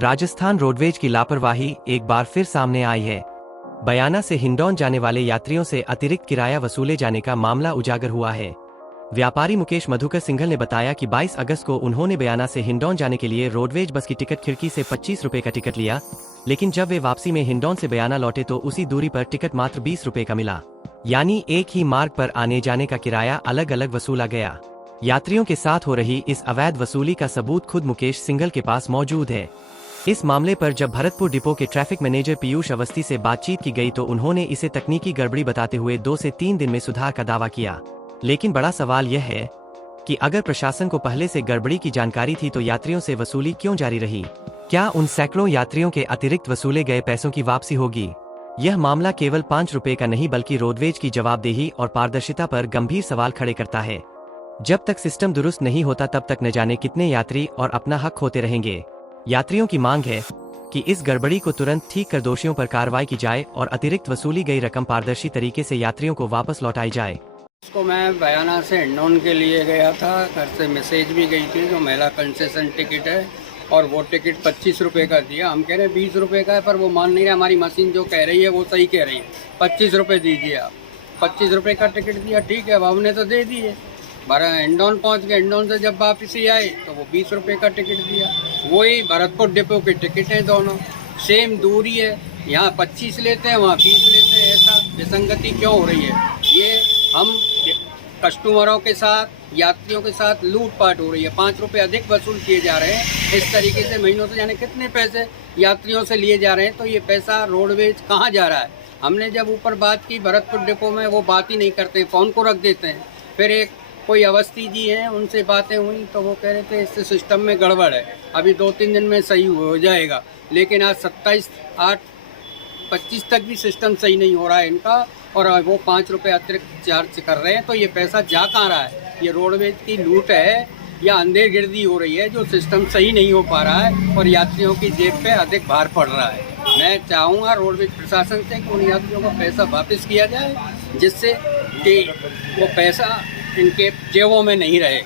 Rajasthan roadways की लापरवाही एक बार फिर सामने आई है। बयाना से हिंडौन जाने वाले यात्रियों से अतिरिक्त किराया वसूले जाने का मामला उजागर हुआ है। व्यापारी मुकेश मधुकर सिंघल ने बताया कि 22 अगस्त को उन्होंने बयाना से हिंडौन जाने के लिए रोडवेज बस की टिकट खिड़की से 25 रुपए का टिकट लिया, लेकिन जब वे वापसी में हिंडौन से बयाना लौटे तो उसी दूरी पर टिकट मात्र 20 रुपए का मिला, यानी एक ही मार्ग पर आने जाने का किराया अलग अलग वसूला गया। यात्रियों के साथ हो रही इस अवैध वसूली का सबूत खुद मुकेश सिंघल के पास मौजूद है। इस मामले पर जब भरतपुर डिपो के ट्रैफिक मैनेजर पीयूष अवस्थी से बातचीत की गई तो उन्होंने इसे तकनीकी गड़बड़ी बताते हुए 2 से 3 दिन में सुधार का दावा किया। लेकिन बड़ा सवाल यह है कि अगर प्रशासन को पहले से गड़बड़ी की जानकारी थी तो यात्रियों से वसूली क्यों जारी रही? क्या उन सैकड़ों यात्रियों के अतिरिक्त वसूले गए पैसों की वापसी होगी? यह मामला केवल 5 रुपए का नहीं बल्कि रोडवेज की जवाबदेही और पारदर्शिता पर गंभीर सवाल खड़े करता है। जब तक सिस्टम दुरुस्त नहीं होता तब तक न जाने कितने यात्री और अपना हक खोते रहेंगे। यात्रियों की मांग है कि इस गड़बड़ी को तुरंत ठीक कर दोषियों पर कार्रवाई की जाए और अतिरिक्त वसूली गई रकम पारदर्शी तरीके से यात्रियों को वापस लौटाई जाए। उसको मैं बयाना से हिंडौन के लिए गया था, घर से मैसेज भी गई थी जो महिला कंसेशन टिकट है और वो टिकट 25 रुपये का दिया। हम कह रहे हैं 20 रुपये का है पर वो मान नहीं रहा। हमारी मशीन जो कह रही है वो सही कह रही है, 25 रुपये दीजिए आप। 25 रुपये का टिकट दिया, ठीक है, अब हमने तो दे दिए। हिंडौन पहुंच गए, हिंडौन से जब वापसी आए तो वो 20 रुपये का टिकट दिया। वही भरतपुर डिपो के टिकट हैं, दोनों सेम दूरी है, यहाँ 25 लेते हैं वहाँ 20 लेते हैं। ऐसा विसंगति क्यों हो रही है? ये हम कस्टमरों के साथ, यात्रियों के साथ लूटपाट हो रही है। 5 रुपये अधिक वसूल किए जा रहे हैं। इस तरीके से महीनों से जाने कितने पैसे यात्रियों से लिए जा रहे हैं। तो ये पैसा रोडवेज कहाँ जा रहा है? हमने जब ऊपर बात की भरतपुर डिपो में, वो बात ही नहीं करते, फ़ोन को रख देते हैं। फिर एक कोई अवस्थी जी हैं, उनसे बातें हुई तो वो कह रहे थे इससे सिस्टम में गड़बड़ है, अभी 2-3 दिन में सही हो जाएगा। लेकिन आज 27/8/25 तक भी सिस्टम सही नहीं हो रहा है इनका, और वो 5 रुपये अतिरिक्त चार्ज कर रहे हैं। तो ये पैसा जा कहाँ रहा है? ये रोडवेज की लूट है या अंधेरगिर्दी हो रही है जो सिस्टम सही नहीं हो पा रहा है और यात्रियों की जेब पे अधिक भार पड़ रहा है। मैं चाहूँगा रोडवेज प्रशासन से कि उन यात्रियों का पैसा वापस किया जाए, जिससे कि वो पैसा इनके जेबों में नहीं रहे।